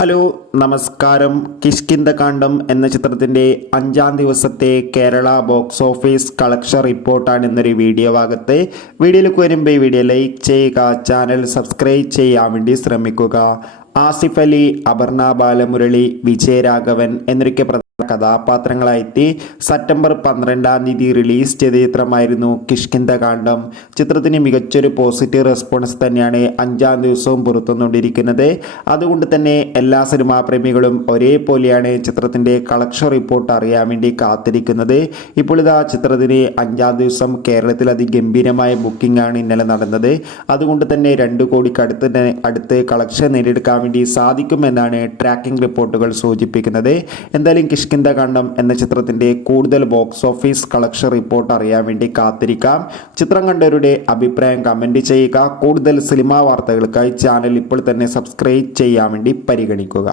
Hello നമസ്കാരം. കിഷ്കിന്ധകാണ്ഡം എന്ന ചിത്രത്തിൻ്റെ 5-ാം ദിവസത്തെ കേരള ബോക്സ് ഓഫീസ് കളക്ഷൻ റിപ്പോർട്ടാണ് ഇന്നൊരു വീഡിയോ ഭാഗത്ത്. വീഡിയോയിലേക്ക് വരുമ്പോൾ ഈ വീഡിയോ ലൈക്ക് ചെയ്യുക, ചാനൽ സബ്സ്ക്രൈബ് ചെയ്യാൻ വേണ്ടി ശ്രമിക്കുക. ആസിഫ് അലി, അപർണ ബാലമുരളി, വിജയരാഘവൻ എന്നൊക്കെ കഥാപാത്രങ്ങളായിട്ട് സെപ്റ്റംബർ 12-ാം തീയതി റിലീസ് ചെയ്ത ചിത്രമായിരുന്നു കിഷ്കിന്ധകാണ്ഡം. ചിത്രത്തിന് മികച്ചൊരു പോസിറ്റീവ് റെസ്പോൺസ് തന്നെയാണ് 5-ാം ദിവസവും പുറത്തുവന്നുകൊണ്ടിരിക്കുന്നത്. അതുകൊണ്ട് തന്നെ എല്ലാ സിനിമാ പ്രേമികളും ഒരേപോലെയാണ് ചിത്രത്തിൻ്റെ കളക്ഷൻ റിപ്പോർട്ട് അറിയാൻ വേണ്ടി കാത്തിരിക്കുന്നത്. ഇപ്പോൾ ഇതാ ചിത്രത്തിന് 5-ാം ദിവസം കേരളത്തിൽ അതിഗംഭീരമായ ബുക്കിംഗ് ആണ് ഇന്നലെ നടന്നത്. അതുകൊണ്ട് തന്നെ 2 കോടിക്ക് അടുത്ത് കളക്ഷൻ നേടിയെടുക്കാൻ വേണ്ടി സാധിക്കുമെന്നാണ് ട്രാക്കിംഗ് റിപ്പോർട്ടുകൾ സൂചിപ്പിക്കുന്നത്. എന്തായാലും കിഷ്കിന്ധകാണ്ഡം എന്ന ചിത്രത്തിൻ്റെ കൂടുതൽ ബോക്സ് ഓഫീസ് കളക്ഷൻ റിപ്പോർട്ട് അറിയാൻ വേണ്ടി കാത്തിരിക്കാം. ചിത്രം കണ്ടവരുടെ അഭിപ്രായം കമൻറ്റ് ചെയ്യുക. കൂടുതൽ സിനിമാ വാർത്തകൾക്കായി ചാനൽ ഇപ്പോൾ തന്നെ സബ്സ്ക്രൈബ് ചെയ്യാൻ വേണ്ടി പരിഗണിക്കുക.